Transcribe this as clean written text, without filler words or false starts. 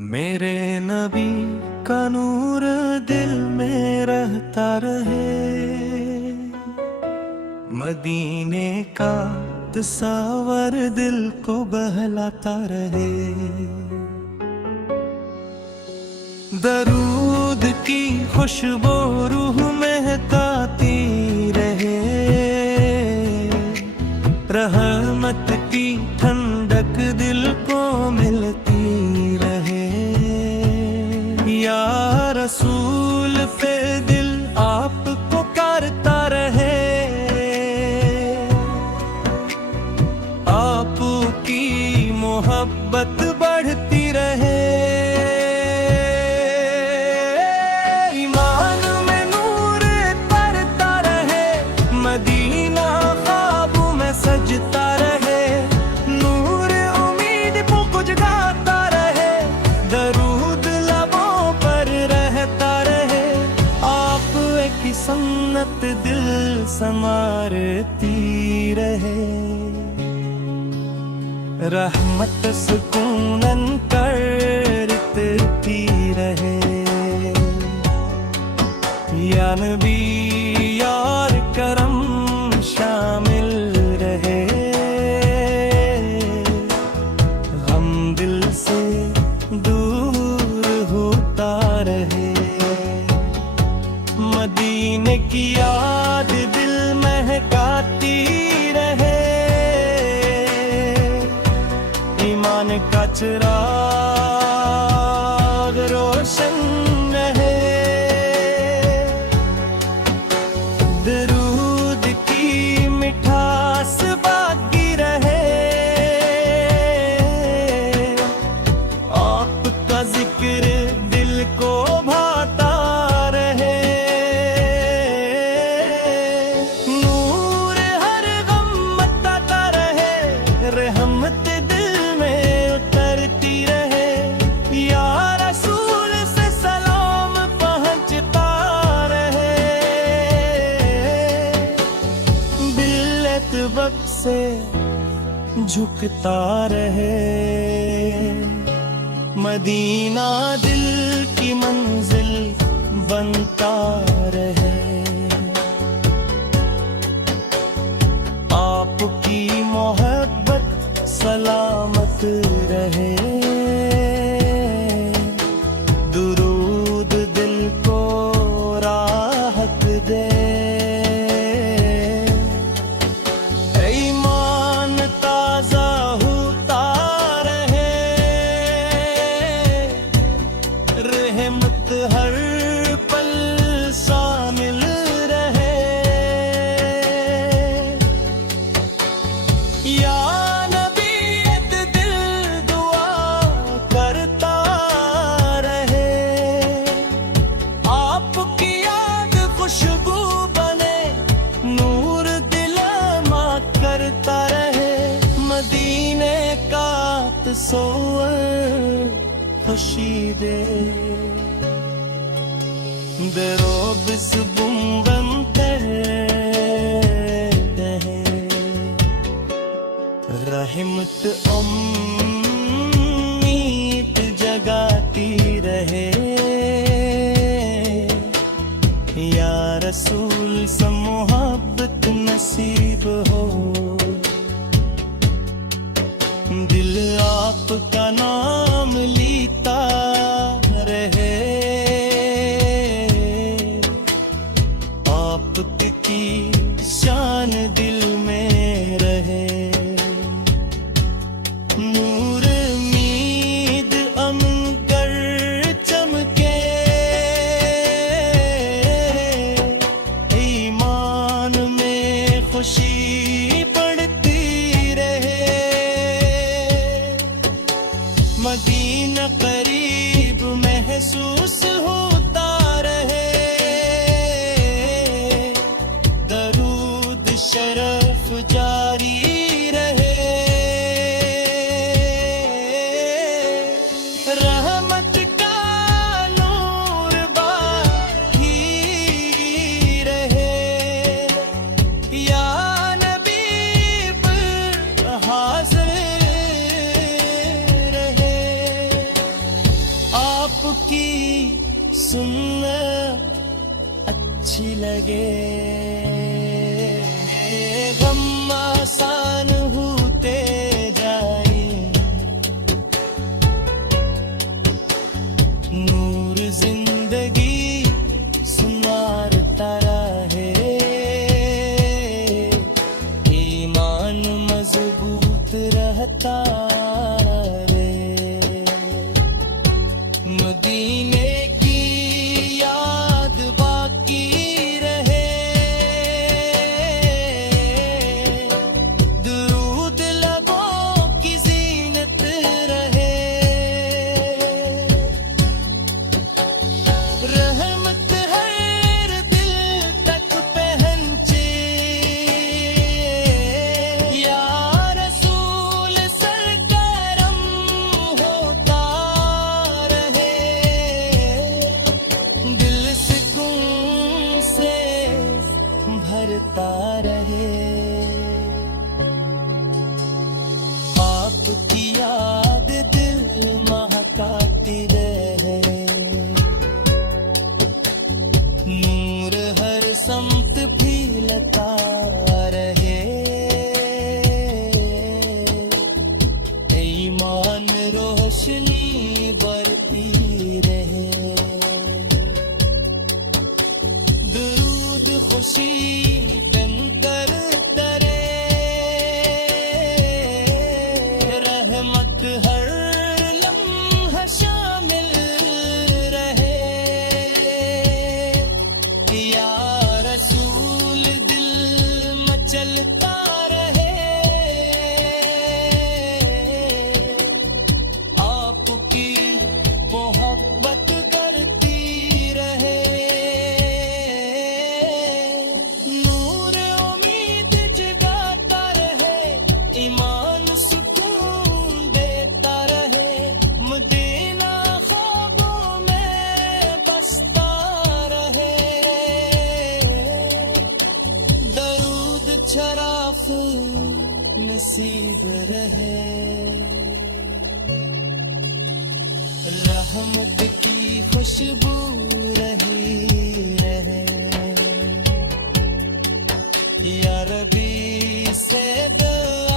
मेरे नबी का नूर दिल में रहता रहे, मदीने का तस्वर दिल को बहलाता रहे। दरूद की खुशबू रूह महकाती रहे, रहमत की ठंडक दिल को मिलती रहे। या रसूल पे दिल आपको करता रहे, आपकी मोहब्बत बढ़ती रहे। ईमान में नूर तरता रहे, मदीना ख्वाबों में सजता रहे। नूर उम्मीद को कुछ गाता रहे, दरूद लबों पर रहता रहे। आप की सुन्नत दिल संवारती रहे, रहमत सुकूनन करती रहे। या नबी यार करम शामिल रहे, हम दिल से दूर होता रहे। मदीने की याद दिल महकाती रहे, ईमान का चिराग रोशन रहे। दरूद की मिठास बाकी रहे, आपका जिक्र दिल को भाता रहे। नूर हर गम मटाता रहे, रहमत दिल में उतरती रहे। या रसूल से सलाम पहुंचता रहे, बिल्लत वक्त से झुकता रहे। मदीना दिल की मंजिल बनता रहे, आपकी मोहब्बत सलामत रहे। दुरूद दिल को राहत दे, ईमान ताजा होता रहे। रहमत हर पल शामिल रहे। या नबी दिल दुआ करता रहे, आपकी याद खुशबू बने, नूर दिलमा करता रहे। मदीने का तस्वर खुशी दे, दरोबिस बुंगन रहमत उम्मीद जगाती रहे। या रसूल से मोहब्बत नसीब हो, दिल आपका नाम लीता रहे। आपकी शान दिल में रहे। नूर उम्मीद अमगर चमके, ईमान में खुशी बढ़ती रहे। मदीना करीब महसूस होता रहे, दरूद शरफ जारी रहे। रहमत का नूर बाकी रहे। या नबी हाजिर रहे, आपकी सुन्नत अच्छी लगे, गम आसान होते जाए, नूर जिंदगी सुनारता रहे, ईमान मजबूत रहता रे, मदीने की याद बाकी रहे, दुरूद लबों की जीनत रहे, रहमत हर दिल तक पहुंचे, या रसूल सरकरम होता रहे, दिल सुकून से भरता रहे, आपकी याद दिल महकाती रहे, नूर हर समत फैलता रहे, ईमान रोशनी बढ़ती रहे, दुरूद खुशी बनकर तरे, रहमत हर लम्हा शामिल रहे, या रसूल दिल मचलता रहे, आपकी मोहब्बत करती रहे, नूर उम्मीद जगाता रहे, ईमान सुकून देता रहे, मदीना ख्वाबों में बसता रहे, दरूद शराफ नसीब रहे, रहमत की खुशबू रही रहे, या रबी से दुआ